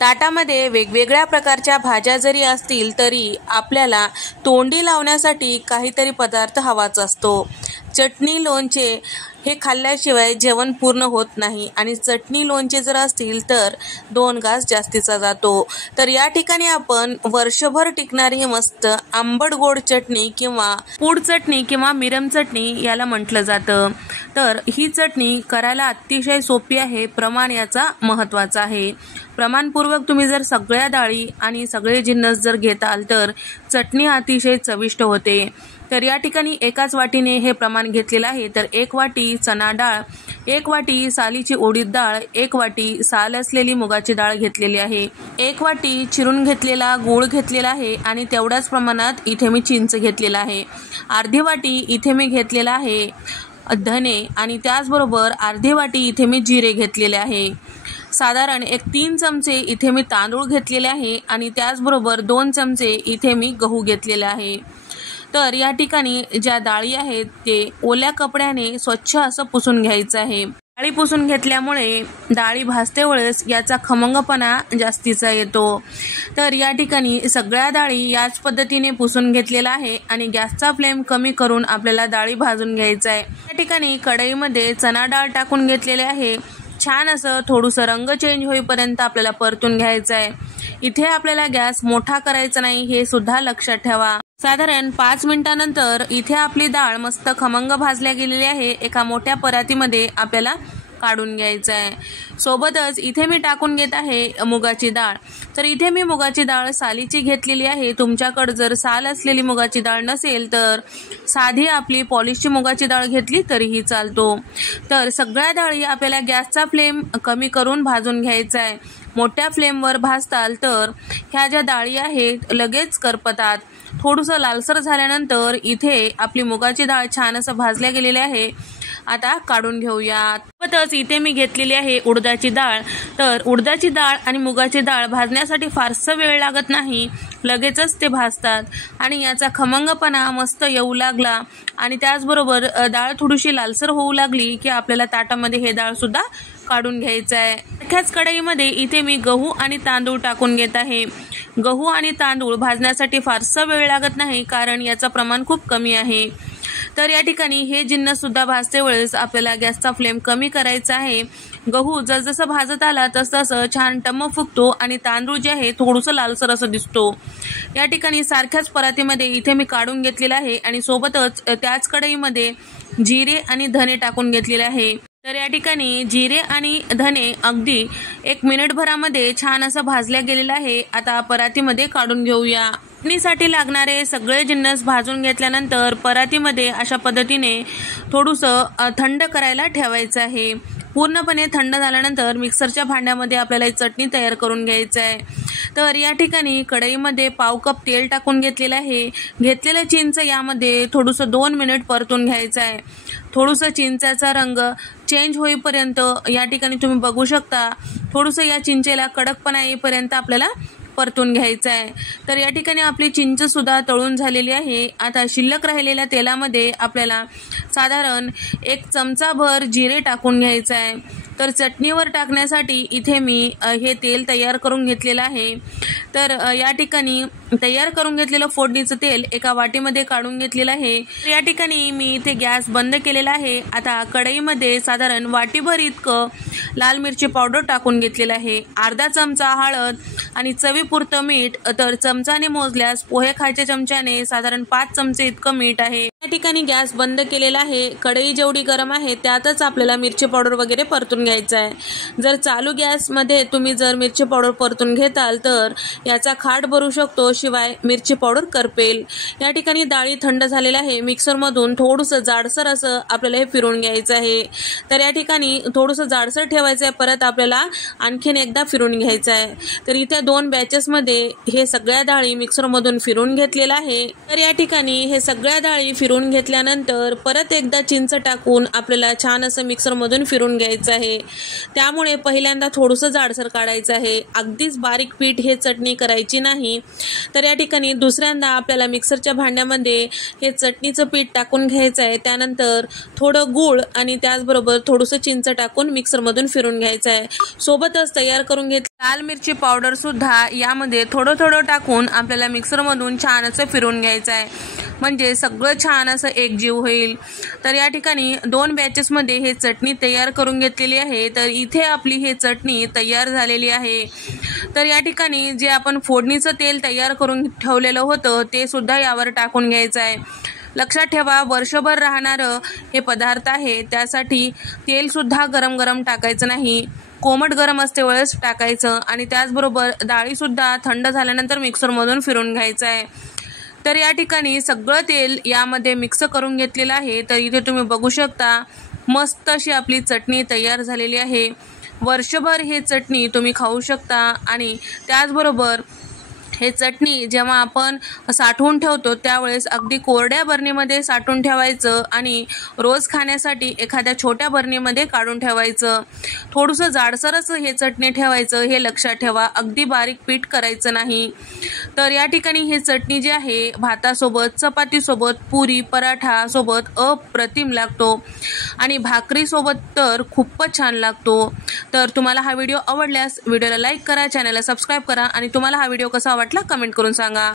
ताटामध्ये वेगवेगळ्या प्रकारच्या भाज्या जरी असतील तरी आपल्याला तोंडी लावण्यासाठी काहीतरी पदार्थ हवाच असतो। चटणी लोणचे हे खाल्ल्याशिवाय जेवण पूर्ण होत नाही आणि चटणी लोणचे जर असतील तर 2 घास जास्तीचा जातो। तर या ठिकाणी आपण वर्षभर टिकणारी मस्त आंबट गोड चटणी किंवा पूड चटणी किंवा मिरम चटणी याला म्हटलं जातं। तर ही चटणी करायला अतिशय सोपी आहे, प्रमाण याचा महत्त्वाचा आहे। प्रमाणपूर्वक तुम्ही जर सगळ्या डाळी आणि सगळे जिन्नस जर घेताल तर चटणी अतिशय चविष्ट होते। तर या ठिकाणी एकाच वाटीने हे प्रमाण घेतलेलं आहे। तर 1 वाटी चणा डाळ, 1 वाटी सालीची उडीद डाळ, 1 वाटी साल असलेली मुगाची डाळ घेतलेली आहे, 1 वाटी चिरून घेतलेला गूळ घेतलेला आहे आणि तेवढ्याच प्रमाणात इथे मी चिंच घेतलेला आहे। अर्धी वाटी इथे मी घेतलेला आहे धने आणि त्याचबरोबर अर्धी वाटी इथे मी जिरे घेतलेले आहे। साधारण 3 चमचे इथे मी तांदूळ घेतलेले आहे आणि त्याचबरोबर 2 चमचे इथे मी गहू घेतलेले आहे। तर या ठिकाणी ज्या डाळी आहेत ते ओल्या कपड्याने स्वच्छ असं पुसून घ्यायचं आहे। डाळी पुसून घेतल्यामुळे डाळी भाजते वेळेस याचा खमंगपणा जास्तीचा येतो। तर या ठिकाणी सगळ्या डाळी याच पद्धतीने पुसून घेतलेला आहे आणि गॅसचा फ्लेम कमी करून आपल्याला डाळी भाजून घ्यायचा आहे। या ठिकाणी कढईमध्ये चणा डाळ टाकून घेतलेले आहे। छान असं थोडंसं रंग चेंज होईपर्यंत आपल्याला परतून घ्यायचं आहे। इथे आपल्याला गॅस मोठा करायचा नाही हे सुद्धा लक्षात ठेवा। साधारण 5 मिनिटांनंतर इथे आपली डाळ मस्त खमंग भाजल्या गेलेली आहे। एका मोठ्या परातीमध्ये आपल्याला काढून घ्यायचं आहे। सोबतच इथे मी टाकून घेत आहे मुगाची डाळ। तर इथे मी मुगाची डाळ सालीची घेतलेली आहे। तुमच्याकडे जर साल असलेली मुगाची डाळ नसेल तर साधी आपली पॉलिशची मुगाची डाळ घेतली तरीही चालतो। तर सगळ्या डाळी आपल्याला गॅसचा फ्लेम कमी करून भाजून घ्यायचा आहे। मोठ्या फ्लेमवर भाजताल तर ह्या ज्या डाळी आहेत लगेच करपतात। थोडंसं लालसर झाल्यानंतर इथे आपली मुगाची डाळ छान असं भाजल्या गेलेली आहे। आता काढून घेऊयात। सोबतच इथे मी घेतलेली आहे उडदाची डाळ। तर उडदाची डाळ आणि मुगाची डाळ भाजण्यासाठी फारसा वेळ लागत नाही, लगेचच ते भाजतात आणि याचा खमंगपणा मस्त येऊ लागला आणि त्याचबरोबर डाळ थोडीशी लालसर होऊ लागली की आपल्याला ताटामध्ये हे डाळ सुद्धा काढून घ्यायचं आहे। त्याच कढईमध्ये इथे मी गहू आणि तांदूळ टाकून घेत आहे। गहू आणि तांदूळ भाजण्यासाठी फारसा वेळ लागत नाही कारण याचं प्रमाण खूप कमी आहे। तर या ठिकाणी हे जिन्नस सुद्धा भाजते वेळेस आपल्याला गॅसचा फ्लेम कमी करायचा आहे। गहू जसजसं भाजत आला तसतसं छान टम्म फुगतो आणि तांदूळ जे आहे थोडंसं लालसर असं दिसतो। या ठिकाणी सारख्याच परातीमध्ये इथे मी काढून घेतलेला आहे आणि सोबतच त्याच कढईमध्ये जिरे आणि धने टाकून घेतलेले आहे। तर या ठिकाणी जिरे आणि धने अगदी 1 मिनिटभरामध्ये छान असं भाजल्या गेलेलं आहे। आता परातीमध्ये काढून घेऊया। चटणीसाठी लागणारे सगळे जिन्नस भाजून घेतल्यानंतर परातीमध्ये अशा पद्धतीने थोडंसं थंड करायला ठेवायचं आहे। पूर्णपणे थंड झाल्यानंतर मिक्सरच्या भांड्यामध्ये आपल्याला ही चटणी तयार करून घ्यायचं आहे। तर या ठिकाणी कढईमध्ये पाव कप तेल टाकून घेतलेलं आहे। घेतलेलं चिंच यामध्ये थोडंसं 2 मिनिट परतून घ्यायचं आहे। थोडंसं चिंचाचा रंग चेंज होईपर्यंत या ठिकाणी तुम्ही बघू शकता थोडंसं या चिंचेला कडकपणा येईपर्यंत आपल्याला परतून घ्यायचं आहे। तर या ठिकाणी आपली चिंच सुद्धा तळून झालेली आहे। आता शिल्लक राहिलेल्या तेलामध्ये आपल्याला साधारण 1 चमचाभर जिरे टाकून घ्यायचं आहे। तर चटणीवर टाकण्यासाठी इथे मी हे तेल तयार करून घेतलेलं आहे। तर या ठिकाणी तयार करून घेतलेलं फोडणीचं तेल एका वाटीमध्ये काढून घेतलेलं आहे। या ठिकाणी मी इथे गॅस बंद केलेला आहे। आता कढईमध्ये साधारण वाटीभर इतकं लाल मिरची पावडर टाकून घेतलेलं आहे, अर्धा चमचा हळद आणि चवीपुरतं मीठ। तर चमचाने मोजल्यास पोहे खायच्या चमच्याने साधारण 5 चमचे इतकं मीठ आहे। या ठिकाणी गॅस बंद केलेला आहे। कढई जेवढी गरम आहे त्यातच आपल्याला मिरची पावडर वगैरे परतून घ्यायचं आहे। जर चालू गॅसमध्ये तुम्ही जर मिरची पावडर परतून घेताल तर याचा खाट भरू शकतो, शिवाय मिरची पावडर करपेल। या ठिकाणी डाळी थंड झालेल्या आहे। मिक्सरमधून थोडंसं जाडसर असं आपल्याला हे फिरवून घ्यायचं आहे। तर या ठिकाणी थोडंसं जाडसर ठेवायचं आहे, परत आपल्याला आणखीन एकदा फिरवून घ्यायचं आहे। तर इथे 2 बॅचेसमध्ये हे सगळ्या डाळी मिक्सरमधून फिरवून घेतलेलं आहे। तर या ठिकाणी हे सगळ्या डाळी फिरून घेतल्यानंतर परत एकदा चिंच टाकून आपल्याला छान असं मिक्सरमधून फिरून घ्यायचं आहे। त्यामुळे पहिल्यांदा थोडंसं जाडसर काढायचं आहे, अगदीच बारीक पीठ हे चटणी करायची नाही। तर या ठिकाणी दुसऱ्यांदा आपल्याला मिक्सरच्या भांड्यामध्ये हे चटणीचं पीठ टाकून घ्यायचं आहे। त्यानंतर थोडं गूळ आणि त्याचबरोबर थोडंसं चिंच टाकून मिक्सरमधून फिरून घ्यायचं आहे। सोबतच तयार करून घेतलेली लाल मिरची पावडर सुद्धा यामध्ये थोडं थोडं टाकून आपल्याला मिक्सरमधून छान असं फिरून घ्यायचं आहे, म्हणजे सगळं छान असं एकजीव होईल। तर या ठिकाणी 2 बॅचेसमध्ये हे चटणी तयार करून घेतलेली आहे। तर इथे आपली हे चटणी तयार झालेली आहे। तर या ठिकाणी जे आपण फोडणीचं तेल तयार करून ठेवलेलं होतं ते सुद्धा यावर टाकून घ्यायचं आहे। लक्षात ठेवा, वर्षभर राहणारं हे पदार्थ आहे, त्यासाठी तेल सुद्धा गरम गरम टाकायचं नाही, कोमट गरम असते वेळेस टाकायचं आणि त्याचबरोबर डाळी सुद्धा थंड झाल्यानंतर मिक्सरमधून फिरून घ्यायचं आहे। तर या ठिकाणी सगळं तेल यामध्ये मिक्स करून घेतलेलं आहे। तर इथे तुम्ही बघू शकता मस्त अशी आपली चटणी तयार झालेली आहे। वर्षभर हे चटणी तुम्ही खाऊ शकता आणि त्याचबरोबर हे चटणी जेव्हा आपण साठवून ठेवतो त्यावेळेस अगदी कोरड्या बरणीमध्ये साठवून ठेवायचं आणि रोज खाण्यासाठी एखाद्या छोट्या बरणीमध्ये काढून ठेवायचं। थोडंसं जाडसरच हे चटणी ठेवायचं, हे लक्षात ठेवा, अगदी बारीक पीठ करायचं नाही। तर या ठिकाणी हे चटणी जी आहे भातासोबत, चपातीसोबत, पुरी, पराठा सोबत अप्रतिम लागतो आणि भाकरीसोबत तर खूपच छान लागतो। तर तुम्हाला हा व्हिडिओ आवडल्यास व्हिडिओला लाईक करा, चॅनलला सबस्क्राईब करा आणि तुम्हाला हा व्हिडिओ कसा वाटला कमेंट करून सांगा।